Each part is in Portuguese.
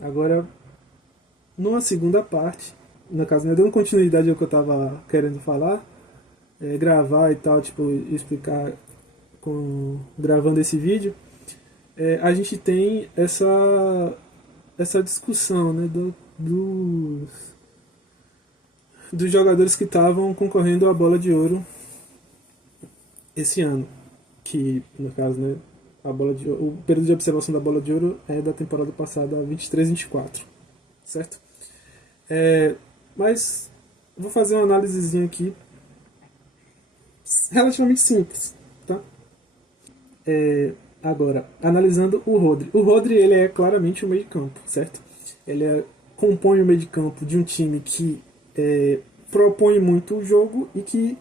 Agora, numa segunda parte, no caso, né, dando continuidade ao que eu tava querendo falar, gravar e tal, tipo, explicar gravando esse vídeo, a gente tem essa discussão, né, dos jogadores que estavam concorrendo à bola de ouro esse ano, que no caso, né, o período de observação da bola de ouro é da temporada passada 23-24, certo? Mas vou fazer uma análisezinha aqui relativamente simples, tá? Agora, analisando o Rodri. O Rodri, ele é claramente o meio de campo, certo? Compõe o meio de campo de um time que propõe muito o jogo e que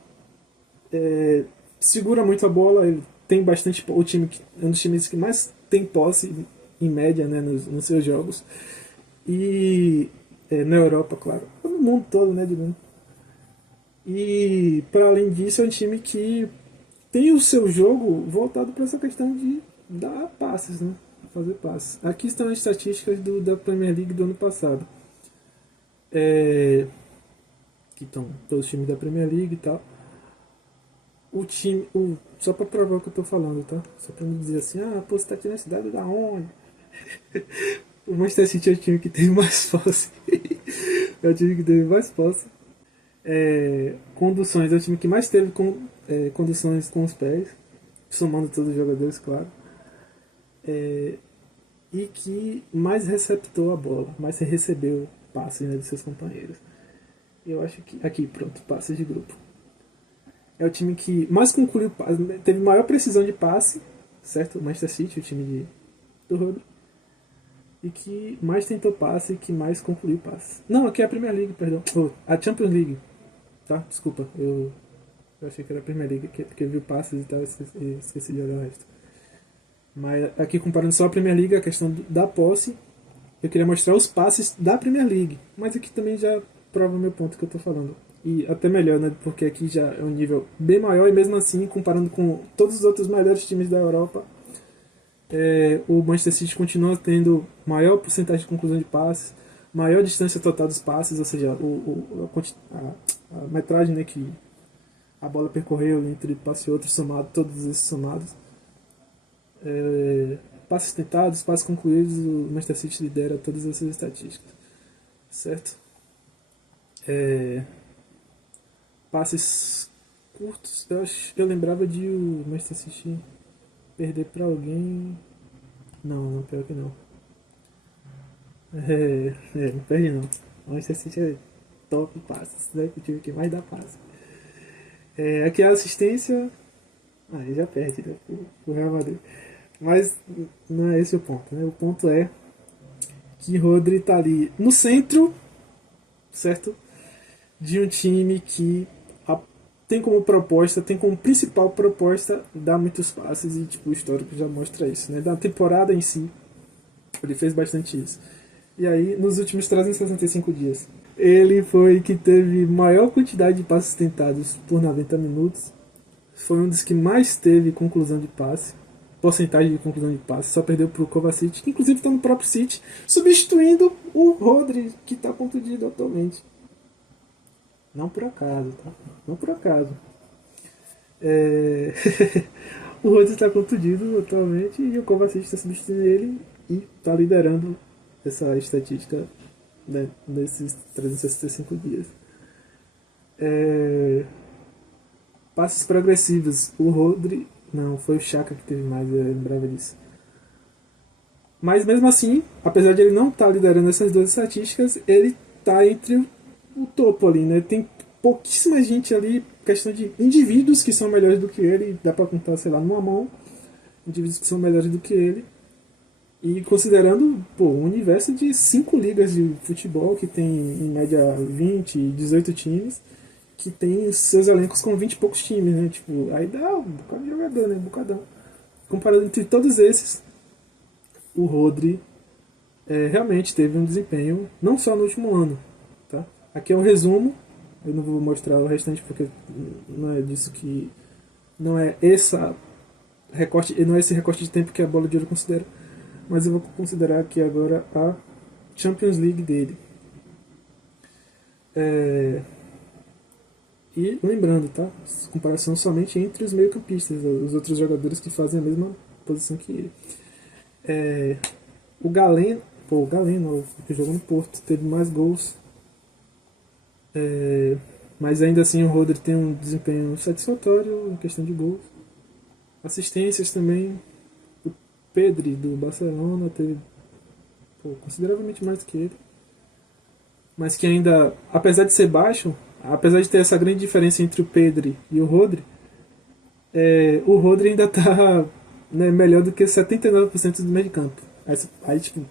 segura muito a bola. Ele tem bastante. O time é um dos times que mais tem posse, em média, né, nos seus jogos. E na Europa, claro. No mundo todo, né, digamos. E, para além disso, é um time que tem o seu jogo voltado para essa questão de dar passes, né? Fazer passes. Aqui estão as estatísticas da Premier League do ano passado. Que estão todos os times da Premier League e tal. Só para provar o que eu tô falando, tá? Só para não dizer assim, pô, você tá tirando esse dado da onde? O Manchester City é o time que tem mais posse. É o time que teve mais posse. Conduções é o time que mais teve conduções com os pés, somando todos os jogadores, claro. E que mais receptou a bola, mais recebeu passes, né, de seus companheiros. Eu acho que. Aqui, pronto, passes de grupo. É o time que mais concluiu, teve maior precisão de passe, certo? O Manchester City, o time do Rodri. E que mais tentou passe e que mais concluiu passe. Não, aqui é a Premier League, perdão. A Champions League. Tá? Desculpa, eu achei que era a Premier League, porque eu vi passes e tal, esqueci de olhar o resto. Mas aqui comparando só a Premier League, a questão da posse, eu queria mostrar os passes da Premier League. Mas aqui também já prova o meu ponto que eu tô falando. E até melhor, né? Porque aqui já é um nível bem maior e mesmo assim, comparando com todos os outros melhores times da Europa, o Manchester City continua tendo maior porcentagem de conclusão de passes, maior distância total dos passes, ou seja, a metragem, né, que a bola percorreu entre passe e outro somado, todos esses somados. Passes tentados, passes concluídos, o Manchester City lidera todas essas estatísticas, certo? Passes curtos, eu lembrava de o Manchester City perder para alguém. Não, pior que não. Não perde não. O Manchester City é top passes, né? O time que mais dá passe. Aqui a assistência. Aí já perde, né? O Real Madrid. Mas não é esse o ponto, né? O ponto é que Rodri tá ali no centro, certo? De um time que tem como proposta, tem como principal proposta dar muitos passes e tipo, o histórico já mostra isso, né? Da temporada em si, ele fez bastante isso. E aí, nos últimos 365 dias, ele foi que teve maior quantidade de passes tentados por 90 minutos. Foi um dos que mais teve conclusão de passe, porcentagem de conclusão de passe, só perdeu para o Kovacic, que inclusive está no próprio City, substituindo o Rodri, que está contundido atualmente. Não por acaso, tá? Não por acaso. O Rodri está contundido atualmente e o Kovacic está substituindo ele e está liderando essa estatística, né, nesses 365 dias. Passes progressivos. O Rodri. Não, foi o Chaka que teve mais, eu lembrava disso. Mas mesmo assim, apesar de ele não estar liderando essas duas estatísticas, ele está entre o topo ali, né? Tem pouquíssima gente ali, questão de indivíduos que são melhores do que ele, dá pra contar, sei lá, numa mão, indivíduos que são melhores do que ele. E considerando, um universo de 5 ligas de futebol, que tem em média 20, 18 times, que tem seus elencos com 20 e poucos times, né? Tipo, aí dá um bocado de jogador, né? Um bocadão. Comparado entre todos esses, o Rodri realmente teve um desempenho, não só no último ano, tá? Aqui é um resumo, eu não vou mostrar o restante porque não é disso que... Não é esse recorte de tempo que a bola de ouro considera, mas eu vou considerar aqui agora a Champions League dele. E lembrando, tá? Comparação somente entre os meio-campistas, os outros jogadores que fazem a mesma posição que ele. O Galeno, que jogou no Porto, teve mais gols. Mas ainda assim o Rodri tem um desempenho satisfatório em questão de gols. Assistências também. O Pedri do Barcelona teve consideravelmente mais do que ele. Mas que ainda, apesar de ser baixo, apesar de ter essa grande diferença entre o Pedri e o Rodri ainda está, né, melhor do que 79% do meio de campo. Aí tipo,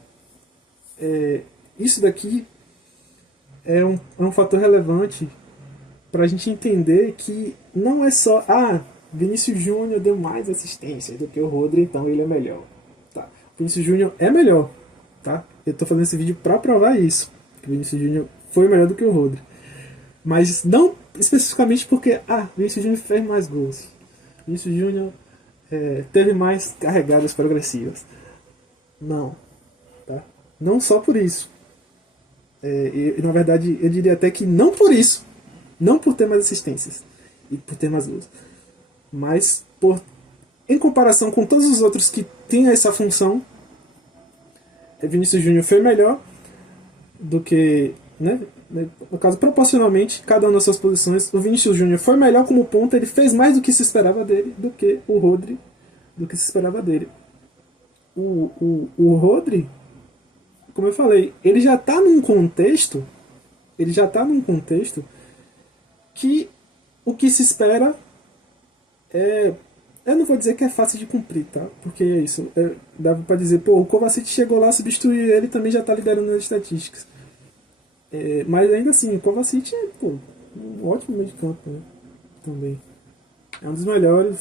isso daqui é um fator relevante para a gente entender que não é só Vinícius Júnior deu mais assistências do que o Rodri, então ele é melhor. Tá. O Vinícius Júnior é melhor, tá? Eu estou fazendo esse vídeo para provar isso, que o Vinícius Júnior foi melhor do que o Rodri. Mas não especificamente porque Vinícius Júnior fez mais gols. Vinícius Júnior teve mais carregadas progressivas. Não. Tá? Não só por isso. E na verdade eu diria até que não por isso. Não por ter mais assistências e por ter mais gols. Mas em comparação com todos os outros que têm essa função, Vinícius Júnior foi melhor do que, né? No caso, proporcionalmente, cada uma das suas posições, o Vinícius Júnior foi melhor como ponta, ele fez mais do que se esperava dele, do que o Rodri, do que se esperava dele. O Rodri, como eu falei, ele já está num contexto que o que se espera eu não vou dizer que é fácil de cumprir, tá? Porque é isso. Dá pra dizer, o Kovacic chegou lá, substituiu ele, também já tá liderando as estatísticas. Mas ainda assim, o Kovacic é um ótimo meio de campo, né? Também. É um dos melhores,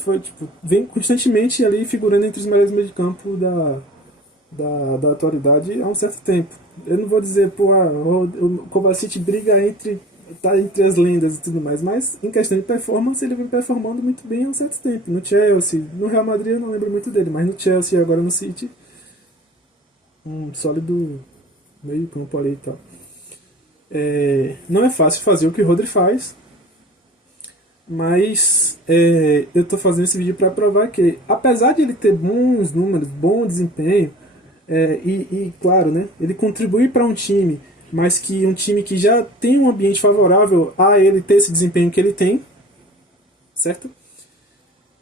vem constantemente ali figurando entre os melhores meio de campo da atualidade há um certo tempo. Eu não vou dizer, o Kovacic tá entre as lendas e tudo mais, mas em questão de performance ele vem performando muito bem há um certo tempo. No Chelsea, no Real Madrid eu não lembro muito dele, mas no Chelsea e agora no City, um sólido meio campo ali e tal. Não é fácil fazer o que o Rodri faz, mas eu estou fazendo esse vídeo para provar que, apesar de ele ter bons números, bom desempenho, e claro, né, ele contribui para um time, mas que um time que já tem um ambiente favorável a ele ter esse desempenho que ele tem, certo?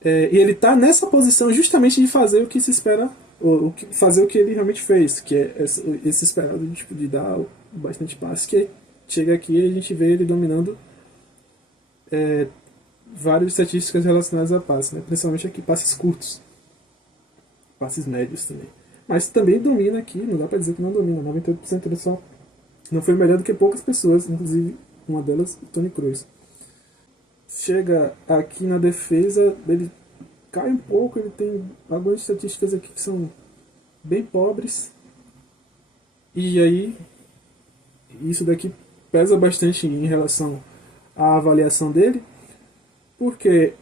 E ele está nessa posição justamente de fazer o que se espera, fazer o que ele realmente fez, que é esse esperado de dar bastante passe, que chega aqui e a gente vê ele dominando várias estatísticas relacionadas a passe, né? Principalmente aqui passes curtos, passes médios também. Mas também domina aqui, não dá pra dizer que não domina, 98% ele só não foi melhor do que poucas pessoas, inclusive uma delas, o Toni Kroos. Chega aqui na defesa, ele cai um pouco, ele tem algumas estatísticas aqui que são bem pobres, e aí isso daqui pesa bastante em relação à avaliação dele, porque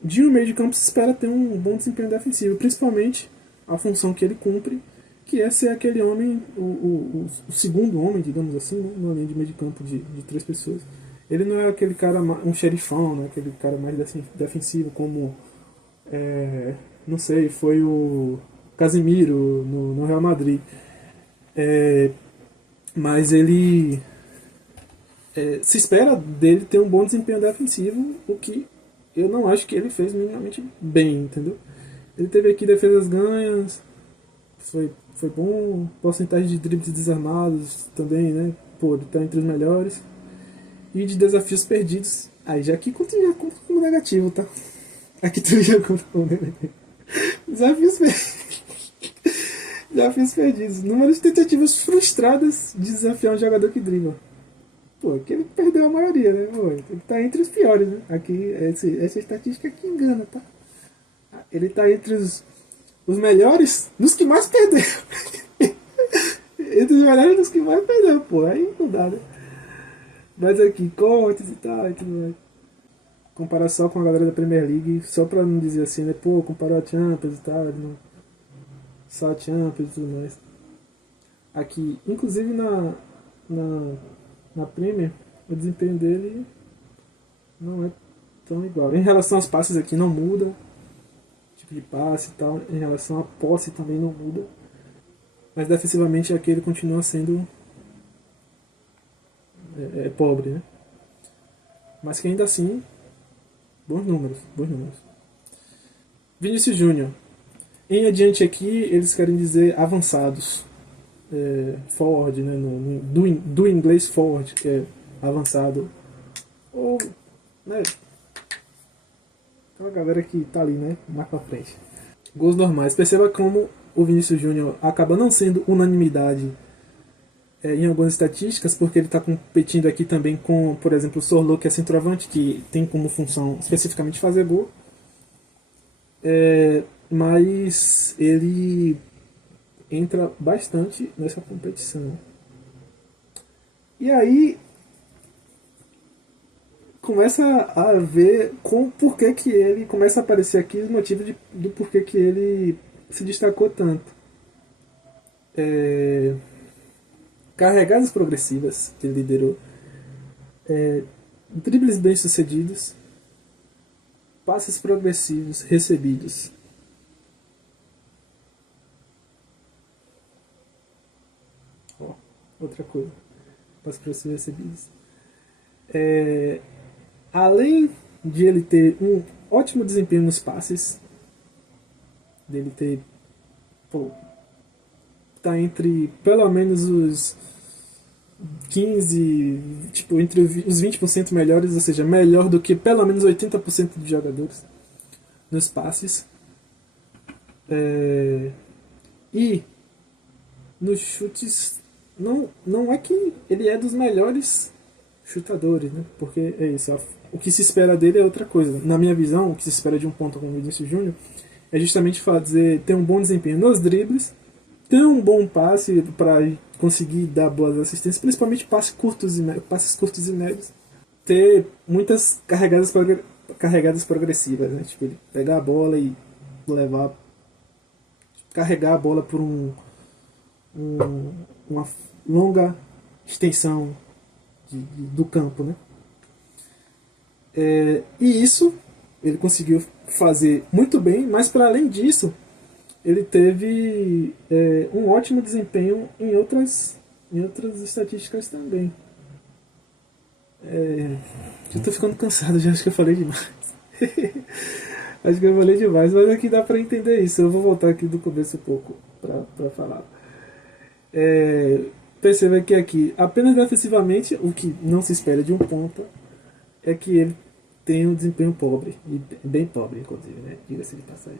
de um meio de campo se espera ter um bom desempenho defensivo, principalmente a função que ele cumpre, que é ser aquele homem, o segundo homem, digamos assim, né, numa linha de meio de campo de três pessoas. Ele não é aquele cara, um xerifão, né, aquele cara mais defensivo, como, não sei, foi o Casemiro no Real Madrid. Mas ele se espera dele ter um bom desempenho defensivo, o que eu não acho que ele fez minimamente bem, entendeu? Ele teve aqui defesas ganhas, foi bom, porcentagem de dribles desarmados também, né? Ele tá entre os melhores. E de desafios perdidos, aí já aqui conta como negativo, tá? Aqui tu já conta como negativo. Desafios perdidos. Número de tentativas frustradas de desafiar um jogador que dribla. Aqui ele perdeu a maioria, né? Ele tá entre os piores, né? Aqui, essa estatística aqui engana, tá? Ele tá entre os melhores nos que mais perdeu. Entre os melhores nos que mais perdeu, aí não dá, né? Mas aqui, cortes e tal, e tudo mais. Comparação com a galera da Premier League, só pra não dizer assim, né? Comparou a Champions e tal, não. Só a Champions e tudo mais. aqui, inclusive na, na Premier, o desempenho dele não é tão igual. Em relação aos passes aqui não muda, tipo de passe e tal, em relação à posse também não muda, mas defensivamente aqui ele continua sendo pobre, né? Mas que ainda assim, bons números, bons números. Vinícius Júnior. Em adiante aqui, eles querem dizer avançados. Forward, né? Do inglês forward, que é avançado. Ou, né? Aquela galera que tá ali, né? Mais pra frente. Gols normais. Perceba como o Vinícius Júnior acaba não sendo unanimidade em algumas estatísticas, porque ele está competindo aqui também com, por exemplo, o Sorlo, que é centroavante, que tem como função especificamente fazer gol. Mas ele entra bastante nessa competição. E aí começa a ver com por que ele começa a aparecer aqui os motivos do porquê que ele se destacou tanto. Carregadas progressivas que ele liderou, dribles bem sucedidos, passes progressivos recebidos. Ó, outra coisa, passes progressivos recebidos. Além de ele ter um ótimo desempenho nos passes, dele ter, pô, tá entre pelo menos os 15, tipo, entre os 20% melhores, ou seja, melhor do que pelo menos 80% de jogadores nos passes. E nos chutes, não é que ele é dos melhores chutadores, né? Porque é isso, o que se espera dele é outra coisa. Na minha visão, o que se espera de um ponto como o Vinícius Júnior é justamente ter um bom desempenho nos dribles, ter um bom passe para conseguir dar boas assistências, principalmente passes curtos e médios, ter muitas carregadas progressivas, né? Tipo, ele pegar a bola e levar, carregar a bola por uma longa extensão do campo, né? E isso ele conseguiu fazer muito bem, mas para além disso, ele teve um ótimo desempenho em outras estatísticas também. Eu tô ficando cansado, já acho que eu falei demais. Acho que eu falei demais, mas aqui dá pra entender isso. Eu vou voltar aqui do começo um pouco pra falar. Perceba que aqui, apenas defensivamente, o que não se espera de um ponta é que ele tem um desempenho pobre, e bem pobre, inclusive, né? Diga-se de passagem.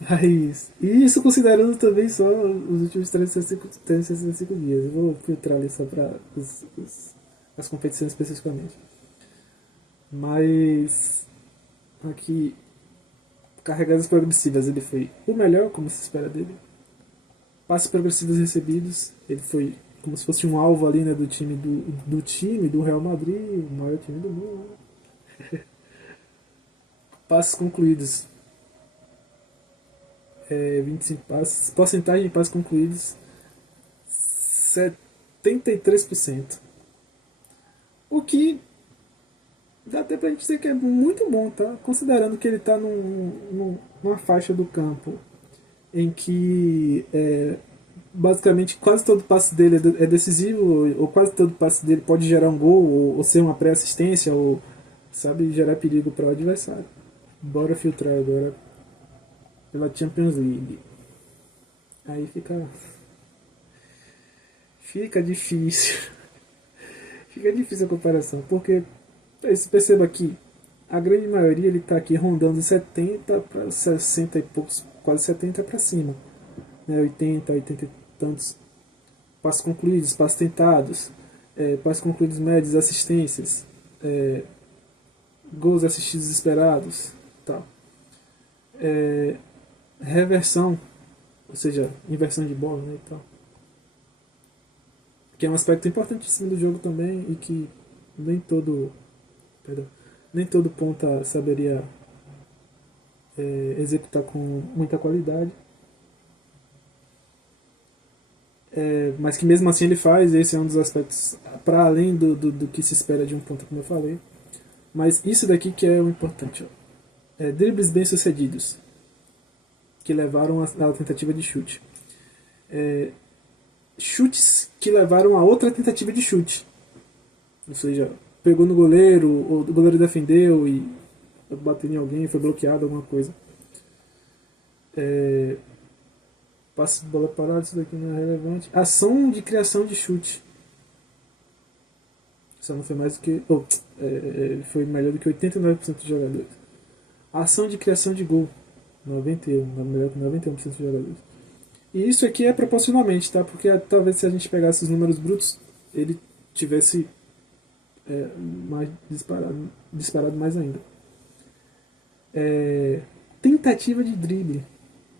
Mas, e isso considerando também só os últimos 365 dias. Eu vou filtrar ali só para as competições especificamente. Mas aqui, carregadas progressivas, ele foi o melhor, como se espera dele. Passes progressivos recebidos, ele foi como se fosse um alvo ali, né, do Real Madrid, o maior time do mundo. Passes concluídos, 25 passes, porcentagem de passes concluídos 73%. O que dá até pra gente dizer que é muito bom, tá? Considerando que ele tá numa faixa do campo em que basicamente quase todo passe dele é decisivo, ou quase todo passe dele pode gerar um gol, ou ser uma pré-assistência, ou sabe, gerar perigo para o adversário. Bora filtrar agora pela Champions League. Aí fica difícil. Fica difícil a comparação, porque você perceba aqui, a grande maioria ele está aqui rondando 70 para 60 e poucos, quase 70 para cima, né? 80 e tantos passos concluídos, passos tentados, passos concluídos médios, assistências, gols assistidos esperados, tal. Reversão, ou seja, inversão de bola, né, e tal. Que é um aspecto importantíssimo do jogo também e que nem todo, perdão, nem todo ponta saberia executar com muita qualidade. mas que mesmo assim ele faz. Esse é um dos aspectos para além do que se espera de um ponta, como eu falei. Mas isso daqui que é o importante, ó. Dribles bem sucedidos que levaram à tentativa de chute. Chutes que levaram a outra tentativa de chute. Ou seja, pegou no goleiro, ou o goleiro defendeu e bateu em alguém, foi bloqueado, alguma coisa. Passe de bola parada, isso daqui não é relevante. Ação de criação de chute. Só não foi mais do que. Ele foi melhor do que 89% dos jogadores. Ação de criação de gol. 91%, melhor que 91% dos jogadores. E isso aqui é proporcionalmente, tá? Porque talvez se a gente pegasse os números brutos, ele tivesse mais disparado mais ainda. Tentativa de drible.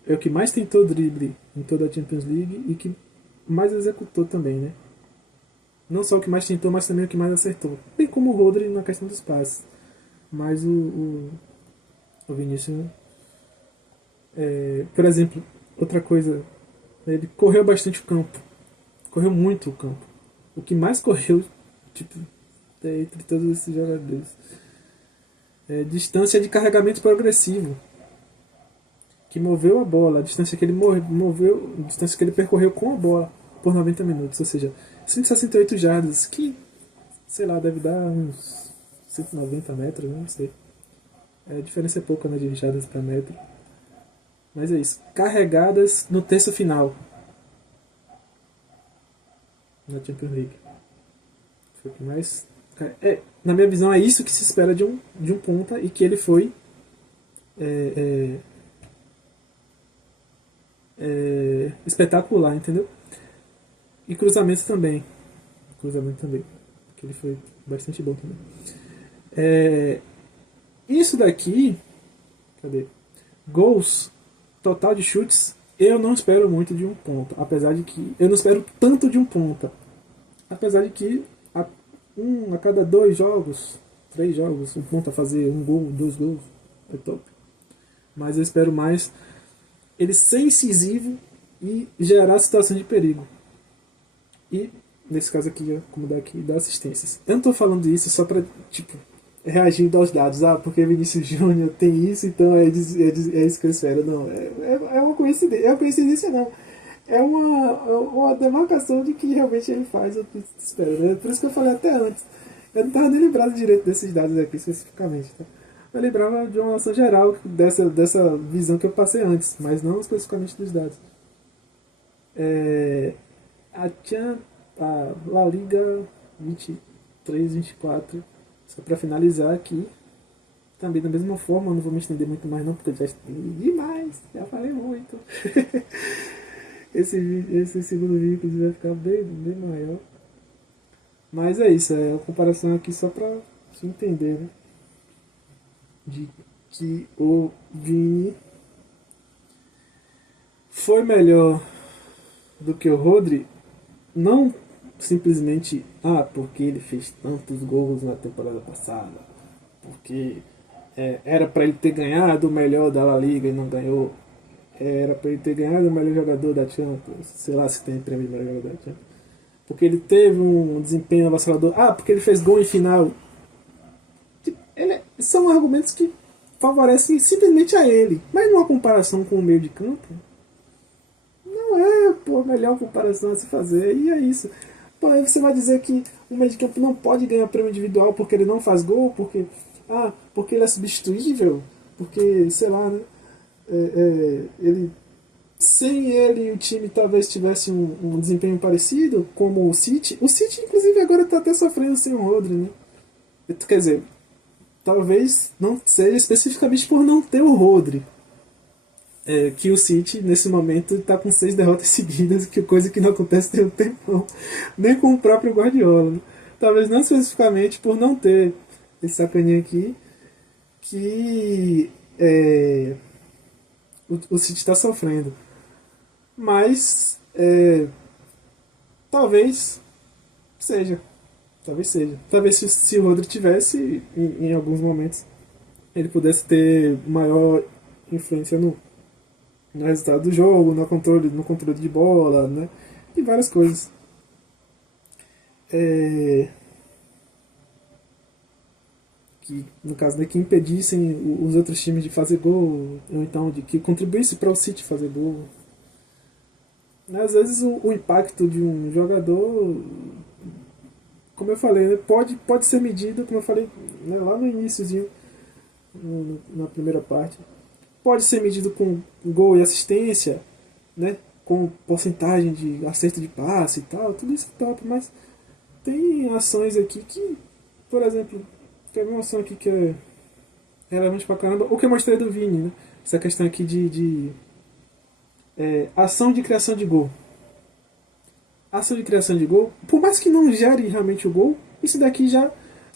É o que mais tentou drible em toda a Champions League e que mais executou também, né? Não só o que mais tentou, mas também o que mais acertou. Bem como o Rodri na questão dos passes. Mas o Vinícius... por exemplo, outra coisa... Ele correu bastante o campo. Correu muito o campo. O que mais correu, entre todos esses jogadores. Distância de carregamento progressivo. Que moveu a bola. A distância que ele moveu... A distância que ele percorreu com a bola por 90 minutos. Ou seja, 168 jardas. Que, sei lá, deve dar uns 190 metros, não sei. A diferença é pouca, né, de jardas para metro. Mas é isso. Carregadas no terço final. Na Champions League. Foi o que mais... na minha visão, é isso que se espera de um ponta e que ele foi... espetacular, entendeu? E cruzamento também. Que ele foi bastante bom também. Isso daqui... Cadê? Gols... Total de chutes, eu não espero muito de um ponta. Apesar de que... Eu não espero tanto de um ponta. Apesar de que a cada 2 jogos, 3 jogos, um ponta fazer 1 gol, 2 gols, é top. Mas eu espero mais ele ser incisivo e gerar situação de perigo. E, nesse caso aqui, como daqui, dar assistências. Eu não estou falando isso só para, reagindo aos dados, porque Vinícius Júnior tem isso, então é isso que eu espero. Não, é uma coincidência. É uma coincidência, não. É uma demarcação de que realmente ele faz o que se espera. Né? Por isso que eu falei até antes. Eu não estava nem lembrado direito desses dados aqui especificamente. Tá? Eu lembrava de uma noção geral dessa visão que eu passei antes, mas não especificamente dos dados. A La Liga 23, 24. Só para finalizar aqui, também da mesma forma, não vou me estender muito mais não, porque eu já estendi demais, já falei muito. esse segundo vídeo inclusive vai ficar bem maior. Mas é isso, é a comparação aqui só para se entender, né? De que o Vini foi melhor do que o Rodri, não simplesmente porque ele fez tantos gols na temporada passada, porque era para ele ter ganhado o melhor da La Liga e não ganhou, era para ele ter ganhado o melhor jogador da Champions, sei lá se tem prêmio de melhor jogador da Champions, porque ele teve um desempenho avassalador, porque ele fez gol em final. São argumentos que favorecem simplesmente a ele, mas numa comparação com o meio de campo não é a melhor comparação a se fazer, e é isso. Aí você vai dizer que o meio de campo não pode ganhar prêmio individual porque ele não faz gol, porque ele é substituível, porque, sei lá, né? Sem ele o time talvez tivesse um desempenho parecido, como o City. O City, inclusive, agora está até sofrendo sem o Rodri, né? Quer dizer, talvez não seja especificamente por não ter o Rodri. Que o City, nesse momento, está com 6 derrotas seguidas, coisa que não acontece tem um tempão, nem com o próprio Guardiola. Né? Talvez não especificamente por não ter esse sacaninha aqui, que o City está sofrendo. Mas, talvez seja. Talvez se o Rodri tivesse, em alguns momentos, ele pudesse ter maior influência no resultado do jogo, no controle de bola, né? e várias coisas. Que, no caso, né, que impedissem os outros times de fazer gol, ou então de que contribuísse para o City fazer gol. Às vezes o impacto de um jogador, como eu falei, né, pode ser medido, como eu falei, né, lá no iníciozinho, na primeira parte, pode ser medido com gol e assistência, né, com porcentagem de acerto de passe e tal, tudo isso é top, mas tem ações aqui que, por exemplo, tem uma ação aqui que é relevante pra caramba, o que eu mostrei do Vini, né, essa questão aqui de ação de criação de gol. Ação de criação de gol, por mais que não gere realmente o gol, isso daqui já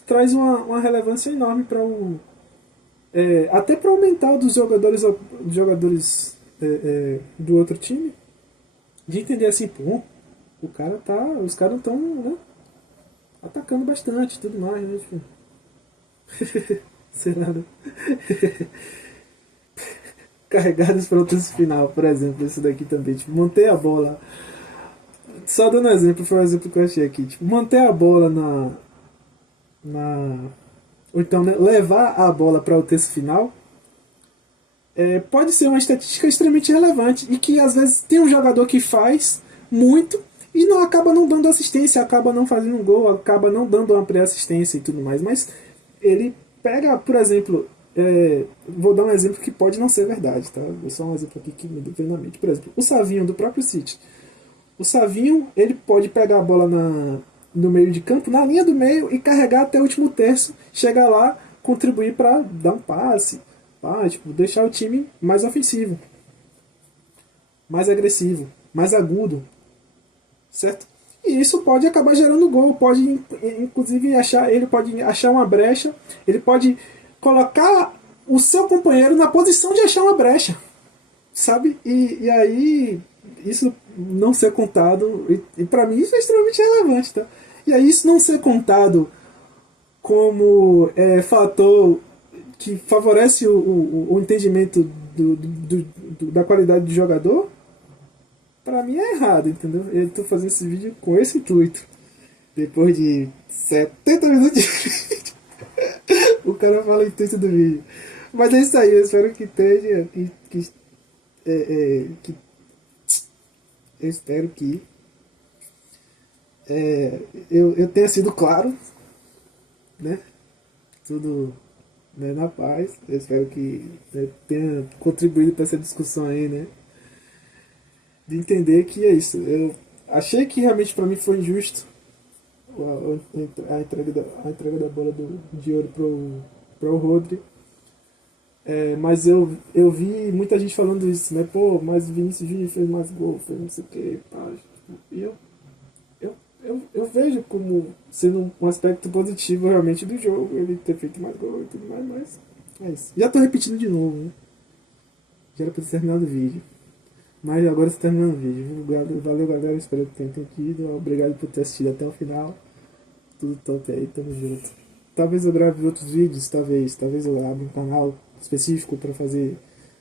traz uma relevância enorme para o. Até para aumentar dos jogadores do outro time, de entender assim, pô, os caras estão, né, atacando bastante, tudo mais, né, tipo. Será, né? Carregados para o terço final, por exemplo, isso daqui também, tipo, manter a bola. Só dando exemplo, foi um exemplo que eu achei aqui, tipo, manter a bola na ou então, né, levar a bola para o terço final pode ser uma estatística extremamente relevante e que às vezes tem um jogador que faz muito e não acaba não dando assistência, acaba não fazendo um gol, acaba não dando uma pré-assistência e tudo mais, mas ele pega, por exemplo, vou dar um exemplo que pode não ser verdade, tá? Vou só um exemplo aqui que me veio na mente. Por exemplo, o Savinho do próprio City. O Savinho, ele pode pegar a bola no meio de campo, na linha do meio, e carregar até o último terço, chegar lá, contribuir para dar um passe, tipo, deixar o time mais ofensivo, mais agressivo, mais agudo, certo? E isso pode acabar gerando gol, pode inclusive ele pode achar uma brecha, ele pode colocar o seu companheiro na posição de achar uma brecha, sabe? E aí isso não ser contado, e para mim isso é extremamente relevante, tá? E aí isso não ser contado como fator que favorece o entendimento da qualidade do jogador, para mim é errado, entendeu? Eu tô fazendo esse vídeo com esse intuito. Depois de 70 minutos de vídeo, o cara fala o intuito do vídeo. Mas é isso aí, eu espero que esteja. Que eu espero que eu tenha sido claro, né? Tudo, né, na paz. Eu espero que, né, tenha contribuído para essa discussão aí, né? De entender que é isso. Eu achei que realmente para mim foi injusto a entrega da bola de ouro pro Rodri. Mas eu vi muita gente falando isso, né? Pô, mas o Vinícius Júnior fez mais gol, fez não sei o que, pá. E eu vejo como sendo um aspecto positivo realmente do jogo, ele ter feito mais gol e tudo mais, mas é isso. Já tô repetindo de novo, né? Já era pra ter terminado o vídeo. Mas agora está terminando o vídeo. Valeu, galera. Espero que tenham entendido. Obrigado por ter assistido até o final. Tudo top aí, tamo junto. Talvez eu grave outros vídeos, talvez eu abra um canal específico para fazer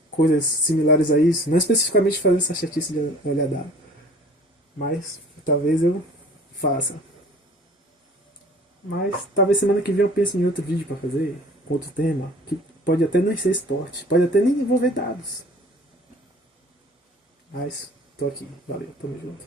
coisas similares a isso. Não especificamente fazer essa chatice de olhada, mas talvez eu faça. Mas talvez semana que vem eu pense em outro vídeo para fazer, com outro tema, que pode até nem ser esporte, pode até nem envolver dados. Mas tô aqui, valeu, tamo junto.